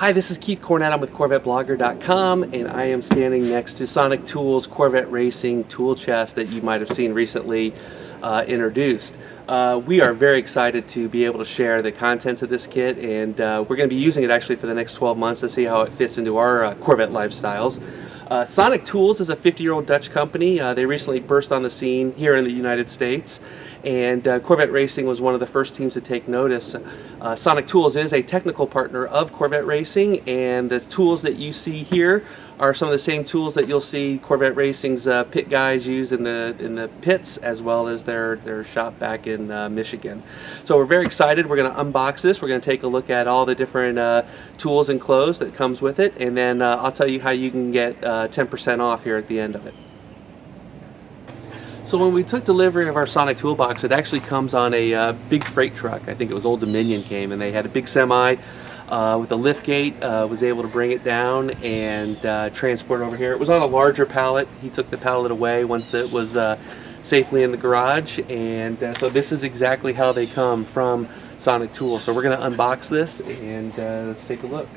Hi, this is Keith Cornett. I'm with CorvetteBlogger.com, and I am standing next to Sonic Tools Corvette Racing tool chest that you might have seen recently introduced. We are very excited to be able to share the contents of this kit, and we're going to be using it actually for the next 12 months to see how it fits into our Corvette lifestyles. Sonic Tools is a 50-year-old Dutch company. They recently burst on the scene here in the United States, and Corvette Racing was one of the first teams to take notice. Sonic Tools is a technical partner of Corvette Racing, and the tools that you see here are some of the same tools that you'll see Corvette Racing's pit guys use in the pits, as well as their shop back in Michigan. So we're very excited. We're going to unbox this. We're going to take a look at all the different tools and clothes that comes with it, and then I'll tell you how you can get 10% off here at the end of it. So when we took delivery of our Sonic Toolbox, it actually comes on a big freight truck. I think it was Old Dominion came, and they had a big semi with a lift gate, was able to bring it down and transport it over here. It was on a larger pallet. He took the pallet away once it was safely in the garage, and so this is exactly how they come from Sonic Tools. So we're going to unbox this, and let's take a look.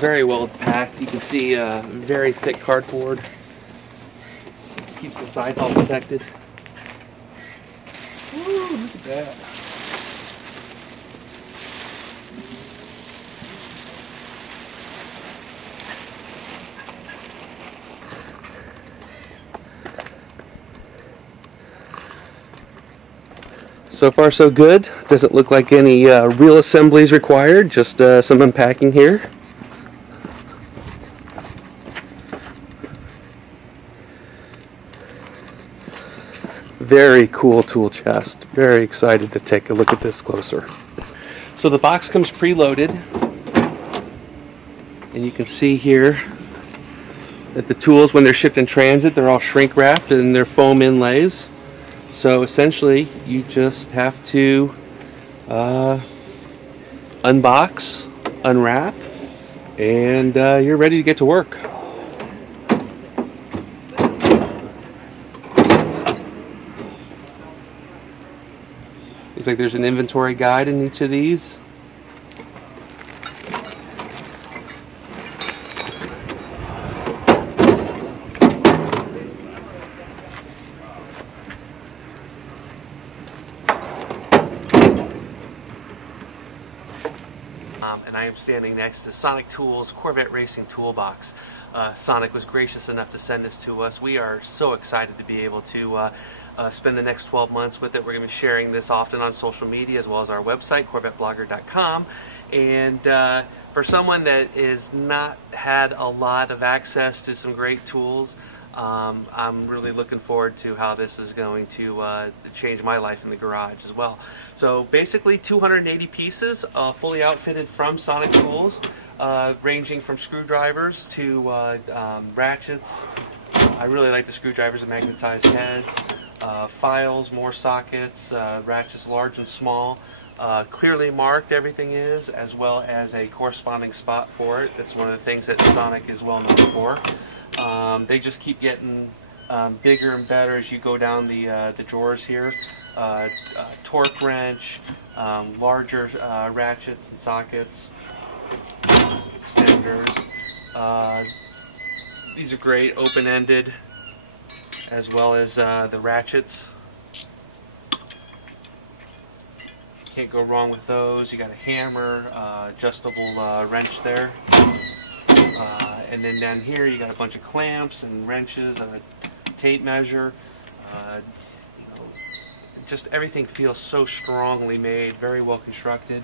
Very well packed. You can see very thick cardboard. Keeps the sides all protected. Woo, look at that. So far so good. Doesn't look like any real assemblies required, just some unpacking here. Very cool tool chest. Very excited to take a look at this closer. So the box comes preloaded, and you can see here that the tools, when they're shipped in transit, they're all shrink wrapped and they're foam inlays. So essentially you just have to unbox, unwrap, and you're ready to get to work. Looks like there's an inventory guide in each of these. And I am standing next to Sonic Tools Corvette Racing Toolbox. Sonic was gracious enough to send this to us. We are so excited to be able to spend the next 12 months with it. We're going to be sharing this often on social media as well as our website, CorvetteBlogger.com. And for someone that has not had a lot of access to some great tools, I'm really looking forward to how this is going to change my life in the garage as well. So basically 280 pieces fully outfitted from Sonic Tools, ranging from screwdrivers to ratchets. I really like the screwdrivers and magnetized heads, files, more sockets, ratchets large and small. Clearly marked everything is, as well as a corresponding spot for it. That's one of the things that Sonic is well known for. They just keep getting bigger and better as you go down the drawers here. Torque wrench, larger ratchets and sockets, extenders. These are great, open-ended, as well as the ratchets. Can't go wrong with those. You got a hammer, adjustable wrench there. And then down here you got a bunch of clamps and wrenches and a tape measure. You know, just everything feels so strongly made, very well constructed.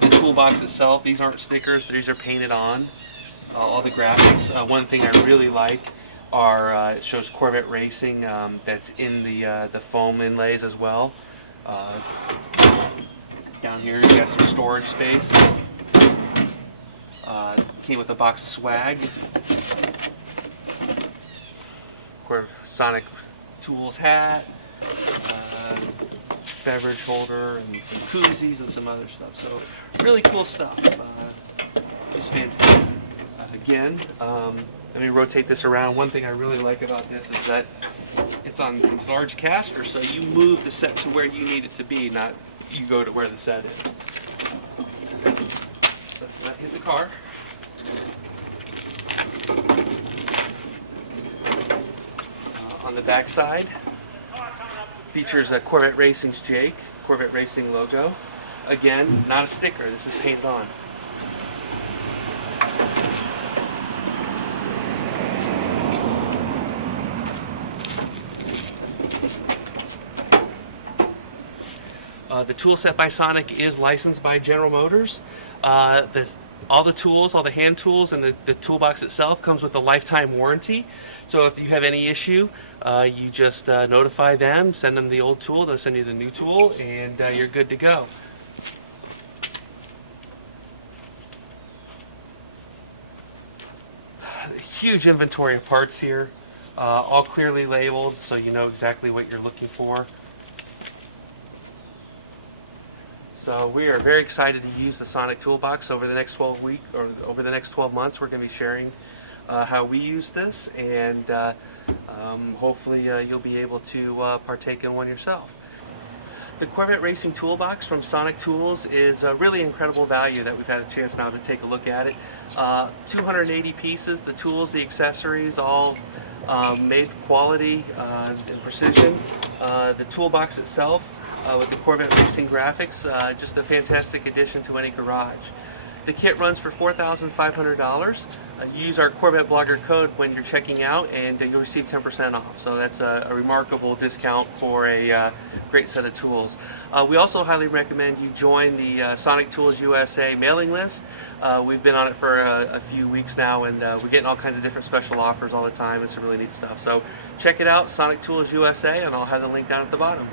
The toolbox itself, these aren't stickers, these are painted on. all the graphics. One thing I really like are it shows Corvette Racing that's in the foam inlays as well. Down here you got some storage space. Came with a box of swag. Sonic Tools hat, beverage holder, and some koozies and some other stuff. So really cool stuff. Just fantastic. Again, let me rotate this around. One thing I really like about this is that it's on these large casters, so you move the set to where you need it to be, not you go to where the set is. Let's not hit the car. On the back side features a Corvette Racing's Jake, Corvette Racing logo. Again, not a sticker, this is painted on. The tool set by Sonic is licensed by General Motors. All the tools, all the hand tools, and the toolbox itself comes with a lifetime warranty. So if you have any issue, you just notify them, send them the old tool, they'll send you the new tool, and you're good to go. Huge inventory of parts here, all clearly labeled, so you know exactly what you're looking for. So we are very excited to use the Sonic Toolbox over the next 12 weeks, or over the next 12 months. We're going to be sharing how we use this, and hopefully you'll be able to partake in one yourself. The Corvette Racing Toolbox from Sonic Tools is a really incredible value that we've had a chance now to take a look at it. 280 pieces, the tools, the accessories, all made quality and precision. The toolbox itself with the Corvette Racing graphics, just a fantastic addition to any garage. The kit runs for $4,500. Use our Corvette Blogger code when you're checking out, and you'll receive 10% off. So that's a remarkable discount for a great set of tools. We also highly recommend you join the Sonic Tools USA mailing list. We've been on it for a few weeks now, and we're getting all kinds of different special offers all the time. It's some really neat stuff. So check it out, Sonic Tools USA, and I'll have the link down at the bottom.